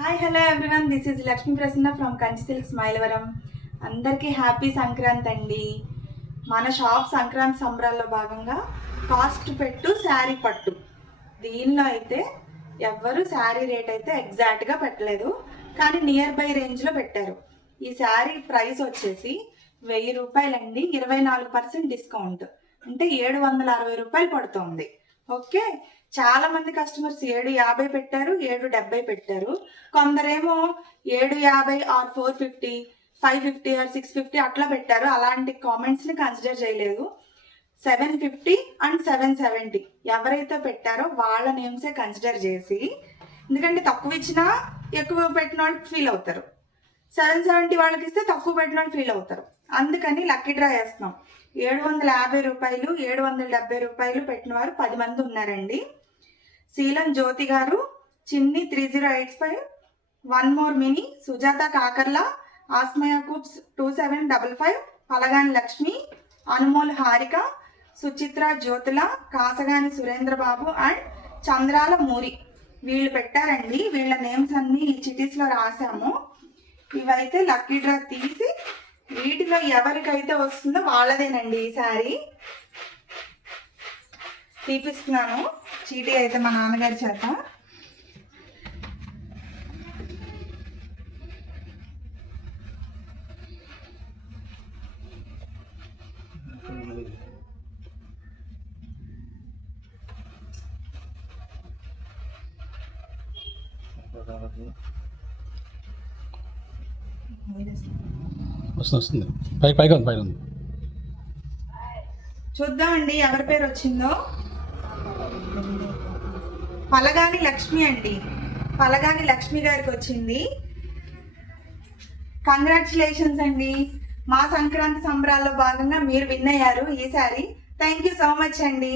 Hi hello everyone, this is Lakshmi Prasanna from Kanchi silks Mylavaram. అందరికీ happy Sankranti అండి. మన షాప్ సంక్రాంతి సంబరాల్లో భాగంగా కాస్ట్ పెట్టు శారీ పట్టు, దీనిలో అయితే ఎవ్వరు శారీ రేట్ అయితే ఎగ్జాక్ట్గా పెట్టలేదు, కానీ నియర్ బై రేంజ్లో పెట్టారు. ఈ శారీ ప్రైస్ వచ్చేసి 1000 రూపాయలండి. 24% డిస్కౌంట్ అంటే 760 రూపాయలు పడుతుంది. ఓకే, చాలా మంది కస్టమర్స్ 750 పెట్టారు, 770 పెట్టారు. కొందరేమో 750 ఆర్ 450, 550 ఆర్ 650 అట్లా పెట్టారు. అలాంటి కామెంట్స్ని కన్సిడర్ చేయలేదు. 750 అండ్ 770 ఎవరైతే పెట్టారో వాళ్ళ నేమ్సే కన్సిడర్ చేసి, ఎందుకంటే తక్కువ ఇచ్చినా ఎక్కువ పెట్టిన వాళ్ళు ఫీల్ అవుతారు, 770 వాళ్ళకి ఇస్తే తక్కువ పెట్టిన వాళ్ళు ఫీల్ అవుతారు. అందుకని లక్కీ డ్రా వేస్తున్నాం. 750 రూపాయలు, 770 రూపాయలు పెట్టిన వారు 10 మంది ఉన్నారండి. శీలం జ్యోతి garu, Chinni 3085, one more Mini, Sujatha Kakarla, Asmaya కూప్స్ 2755, పలగాని లక్ష్మి, అనుమోల్ హారిక, సుచిత్ర జ్యోతుల, కాసగాని సురేంద్రబాబు అండ్ చంద్రాల మూరి వీళ్ళు పెట్టారండి. వీళ్ళ నేమ్స్ అన్ని ఈ చిటీస్లో రాసాము. ఇవైతే లక్కీ డ్రా తీసి వీటిలో ఎవరికైతే వస్తుందో వాళ్ళదేనండి ఈ శారీ. తీపిస్తున్నాను చీటీ అయితే మా నాన్నగారి చేత. వస్తుంది పైగా ఉంది, పైన ఉంది. చూద్దామండి ఎవరి పేరు వచ్చిందో. పలగాని లక్ష్మి అండి, పలగాని లక్ష్మి గారికి వచ్చింది. కంగ్రాచులేషన్స్ అండి, మా సంక్రాంతి సంబరాల్లో భాగంగా మీరు విన్ అయ్యారు ఈ sorry. Thank you so much అండి.